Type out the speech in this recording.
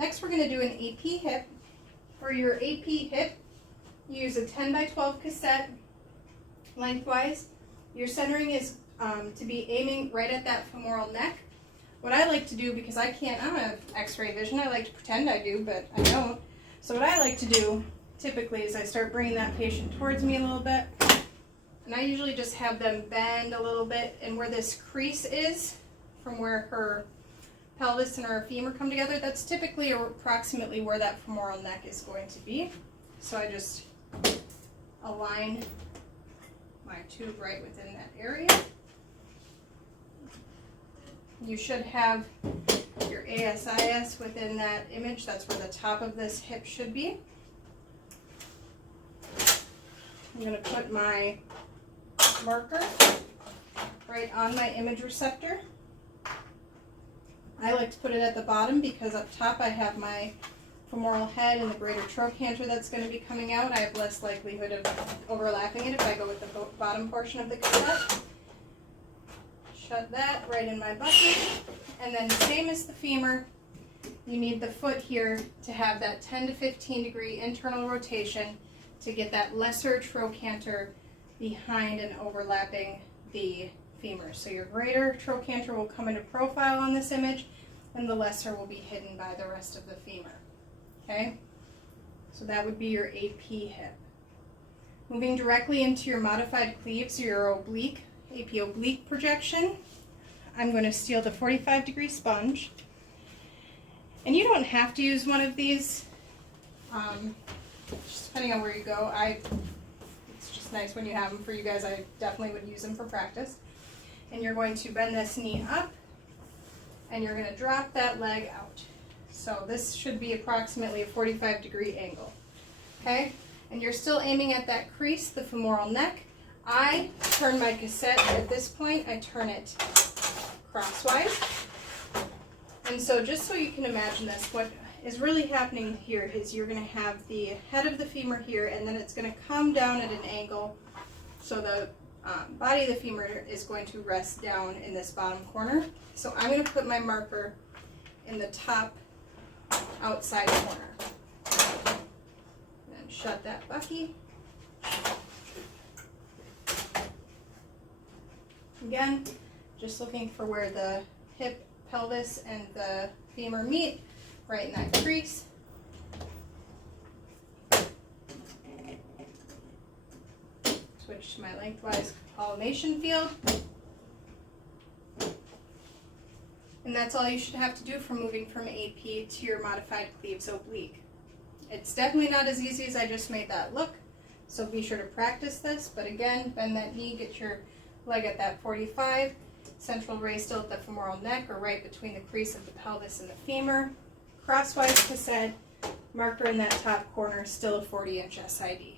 Next, we're going to do an AP hip. For your AP hip, you use a 10 by 12 cassette lengthwise. Your centering is to be aiming right at that femoral neck. What I like to do, because I don't have x-ray vision, I like to pretend I do, but I don't. So what I like to do typically is I start bringing that patient towards me a little bit, and I usually just have them bend a little bit, and where this crease is from where her pelvis and her femur come together, that's typically or approximately where that femoral neck is going to be. So I just align my tube right within that area. You should have your ASIS within that image. That's where the top of this hip should be. I'm going to put my marker right on my image receptor. I like to put it at the bottom because up top I have my femoral head and the greater trochanter that's going to be coming out. I have less likelihood of overlapping it if I go with the bottom portion of the cassette. Shut that right in my bucket. And then same as the femur, you need the foot here to have that 10 to 15 degree internal rotation to get that lesser trochanter behind and overlapping the femur. So your greater trochanter will come into profile on this image, and the lesser will be hidden by the rest of the femur. Okay? So that would be your AP hip. Moving directly into your modified cleaves, your oblique, AP oblique projection, I'm going to steal the 45 degree sponge. And you don't have to use one of these, just depending on where you go. It's just nice when you have them for you guys. I definitely would use them for practice. And you're going to bend this knee up, and you're going to drop that leg out. So this should be approximately a 45 degree angle. Okay? And you're still aiming at that crease, the femoral neck. I turn my cassette at this point, I turn it crosswise. And so just so you can imagine this, what is really happening here is you're going to have the head of the femur here, and then it's going to come down at an angle. So the body of the femur is going to rest down in this bottom corner. So I'm going to put my marker in the top outside corner. And shut that bucky. Again, just looking for where the hip, pelvis, and the femur meet, right in that crease. Switch to my lengthwise collimation field. And that's all you should have to do for moving from AP to your modified Cleaves oblique. It's definitely not as easy as I just made that look, so be sure to practice this. But again, bend that knee, get your leg at that 45, central ray still at the femoral neck or right between the crease of the pelvis and the femur, crosswise cassette, marker in that top corner, still a 40-inch SID.